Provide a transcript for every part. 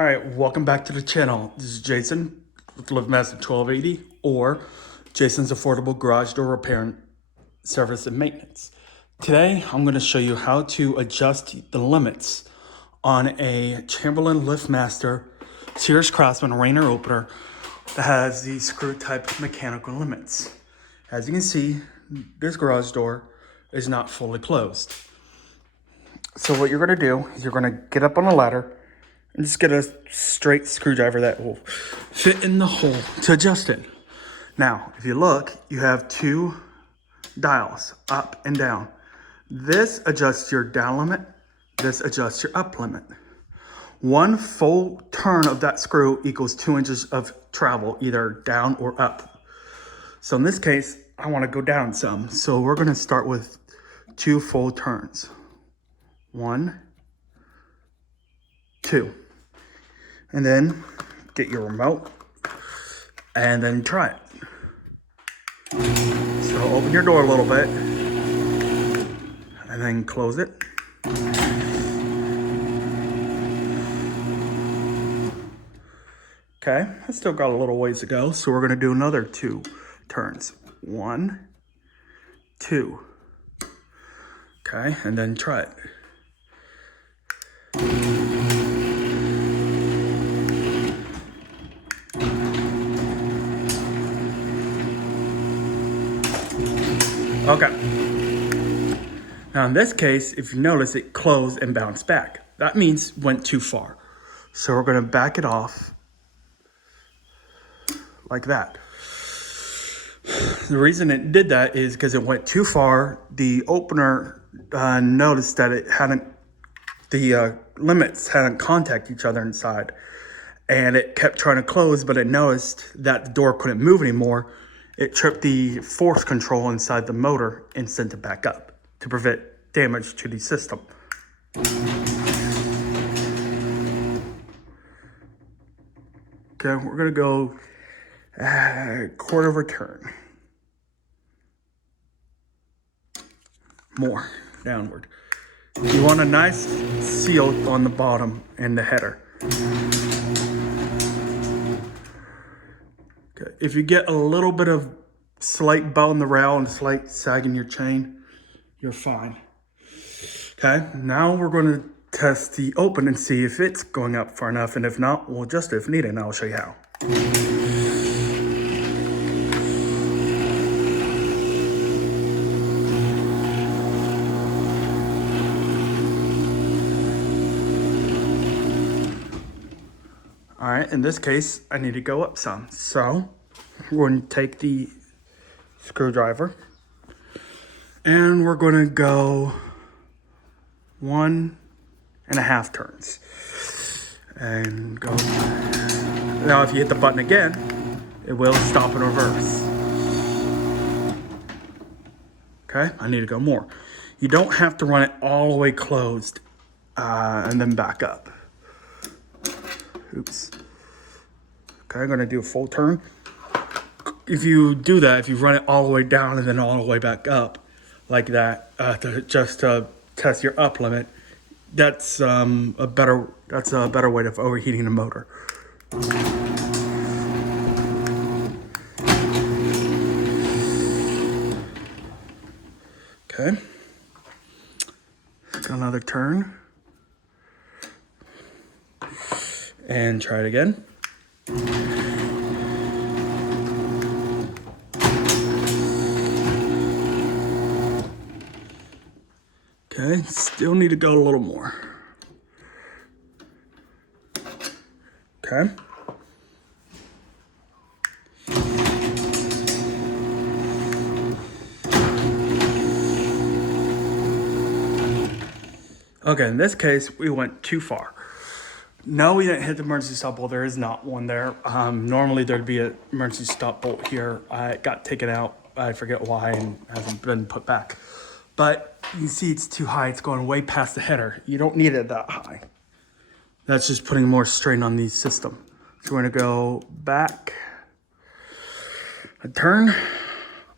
All right, welcome back to the channel. This is Jason with liftmaster 1280 or Jason's Affordable Garage Door Repair Service and Maintenance. Today, I'm going to show you how to adjust the limits on a Chamberlain liftmaster Sears Craftsman Rainer opener that has the screw type mechanical limits. As you can see, this garage door is not fully closed. So what you're going to do is you're going to get up on a ladder and just get a straight screwdriver that will fit in the hole to adjust it. Now, if you look, you have two dials, up and down. This adjusts your down limit, this adjusts your up limit. One full turn of that screw equals 2 inches of travel, either down or up. So in this case, I want to go down some. So we're going to start with 2 full turns. 1, 2. And then get your remote and then try it. So open your door a little bit and then close it. Okay, I still got a little ways to go, so we're gonna do another 2 turns. 1, 2. Okay, and then try it. Okay. Now in this case, if you notice, it closed and bounced back. That means went too far. So we're gonna back it off like that. The reason it did that is because it went too far. The opener noticed that the limits hadn't contacted each other inside. And it kept trying to close, but it noticed that the door couldn't move anymore. It tripped the force control inside the motor and sent it back up to prevent damage to the system. Okay, we're gonna go quarter of a turn. More, downward. You want a nice seal on the bottom and the header. Okay. If you get a little bit of slight bow in the rail and slight sag in your chain, you're fine. Okay, now we're going to test the open and see if it's going up far enough, and if not, we'll adjust it if needed, and I'll show you how. All right, in this case, I need to go up some. So we're going to take the screwdriver and we're going to go 1.5 turns and go. Now, if you hit the button again, it will stop in reverse. Okay, I need to go more. You don't have to run it all the way closed and then back up. Oops. Okay, I'm gonna do a full turn. If you do that, if you run it all the way down and then all the way back up, like that, just to test your up limit, that's a better way of overheating the motor. Okay. Got another turn. And try it again. Okay, still need to go a little more. Okay. Okay, in this case, we went too far. No, we didn't hit the emergency stop bolt. There is not one there. Normally there'd be an emergency stop bolt here. It got taken out. I forget why and hasn't been put back. But you can see it's too high. It's going way past the header. You don't need it that high. That's just putting more strain on the system. So we're gonna go back, a turn,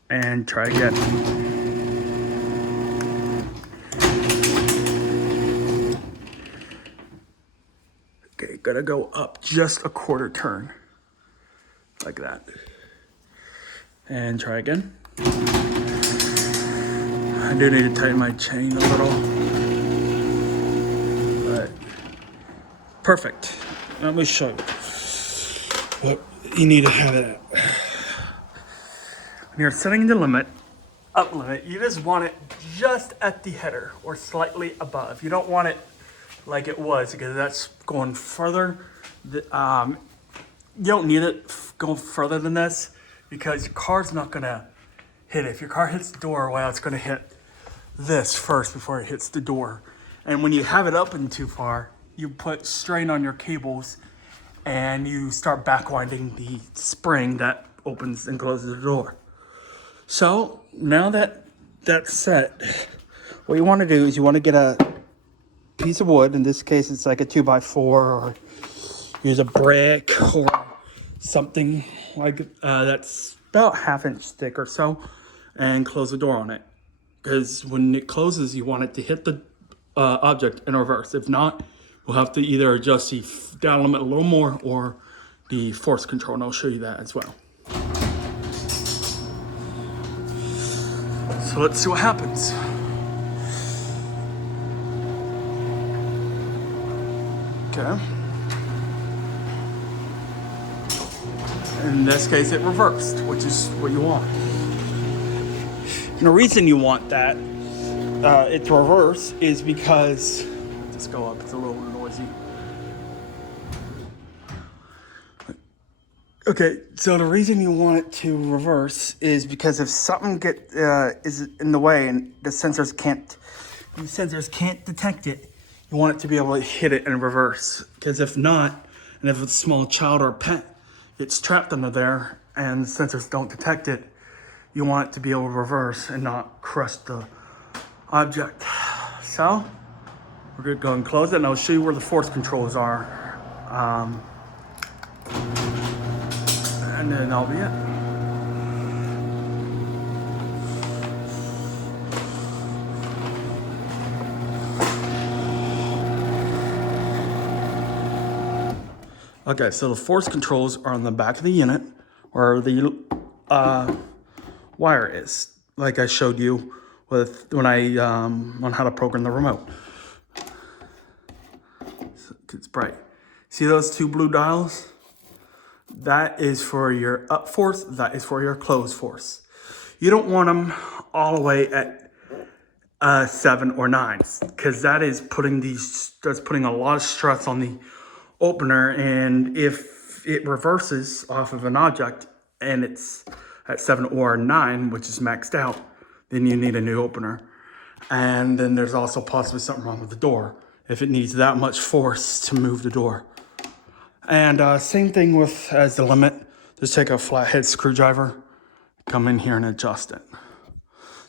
and try again. Okay, gotta go up just a quarter turn. Like that. And try again. I do need to tighten my chain a little. But perfect. Let me show you what you need to have it at. When you're setting the limit, up limit, you just want it just at the header or slightly above. You don't want it like it was because that's going further. You don't need it going further than this because your car's not gonna hit it. If your car hits the door, well, it's gonna hit this first before it hits the door. And when you have it open too far, you put strain on your cables and you start back winding the spring that opens and closes the door. So now that that's set, what you want to do is you want to get a piece of wood. In this case, it's like a 2x4, or use a brick or something like that's about 1/2 inch thick or so, and close the door on it. Because when it closes, you want it to hit the object in reverse. If not, we'll have to either adjust the down limit a little more or the force control, and I'll show you that as well. So let's see what happens. Okay. In this case, it reversed, which is what you want. And the reason you want that, it to reverse, is because, let's go up, it's a little noisy. Okay, so the reason you want it to reverse is because if something is in the way and the sensors can't detect it, you want it to be able to hit it in reverse. Because if not, and if it's a small child or a pet, it's trapped under there and the sensors don't detect it, you want it to be able to reverse and not crush the object. So we're gonna go and close it, and I'll show you where the force controls are. And then that'll be it. Okay, so the force controls are on the back of the unit where the wire is, like I showed you with when I on how to program the remote. It's bright. See those two blue dials? That is for your up force, that is for your close force. You don't want them all the way at 7 or 9, because that's putting a lot of stress on the opener, and if it reverses off of an object and it's at 7 or 9, which is maxed out, then you need a new opener. And then there's also possibly something wrong with the door if it needs that much force to move the door. And same thing with as the limit. Just take a flathead screwdriver, come in here and adjust it.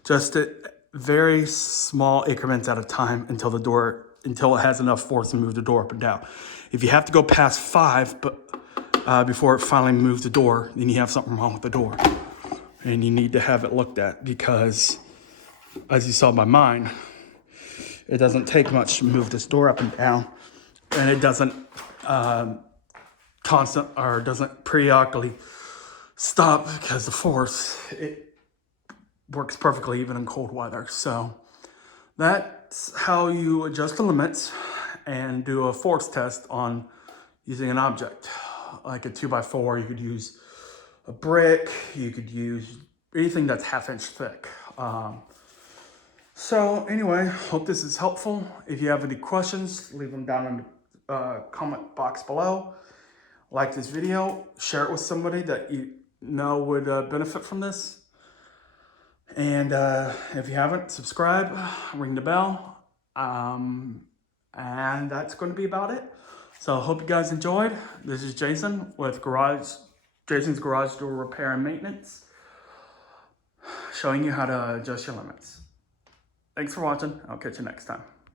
Just it very small increments at a time until it has enough force to move the door up and down. If you have to go past 5, before it finally moves the door, then you have something wrong with the door, and you need to have it looked at, because as you saw by mine, it doesn't take much to move this door up and down, and it doesn't doesn't periodically stop because the force, it works perfectly even in cold weather. So that's how you adjust the limits and do a force test on using an object. Like a 2x4, you could use a brick, you could use anything that's 1/2 inch thick. So anyway, hope this is helpful. If you have any questions, leave them down in the comment box below. Like this video, share it with somebody that you know would benefit from this. And if you haven't, subscribe, ring the bell. And that's going to be about it. So I hope you guys enjoyed. This is Jason with Jason's Garage Door Repair and Maintenance, showing you how to adjust your limits. Thanks for watching. I'll catch you next time.